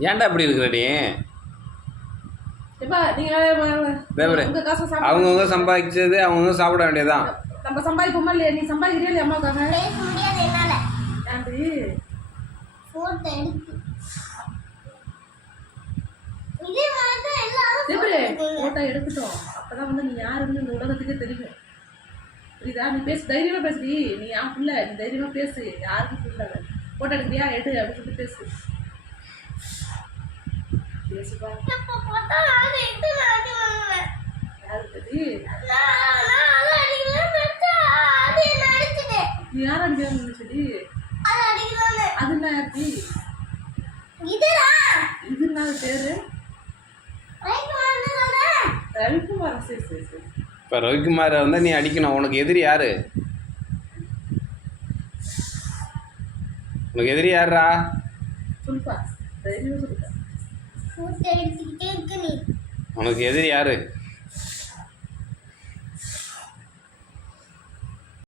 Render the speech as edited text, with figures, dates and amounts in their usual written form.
ஏன்டா இப்படி இருக்கிற நீ? அவங்கவுங்க சம்பாதிச்சது அவங்கவுங்க சாப்பிட வேண்டியதான். நம்ம சம்பாதிப்போமா இல்லையா? நீ சம்பாதிக்கிறியா இல்லையா அம்மாவுக்காக? போட்டோ எடுக்கட்டும். அப்பதான் வந்து நீ யாருன்னு இந்த உலகத்துக்கே தெரியும். புரியுதா? நீ பேசு, தைரியமா பேசுடி. நீ என் பிள்ளை, நீ தைரியமா பேசு. யாருக்கும் சொல்லாத. போட்டோ எடுக்கிறியா எடு அப்படின்னு சொல்லிட்டு பேசு. பேசுப்பா. நீ யார் அடிக்கணும்னு சொல்லி அது என்ன ஆச்சு? இது என்ன பேரு? ரவிக்குமார். சரி சரி சரி. இப்போ ரவிக்குமாரை வந்து நீ அடிக்கணும். உனக்கு எதிரி யாரு? உனக்கு எதிரி யாரா? சொல்லுப்பா, தைரியமா சொல்லுப்பா. உனக்கு எதிரி யாரு?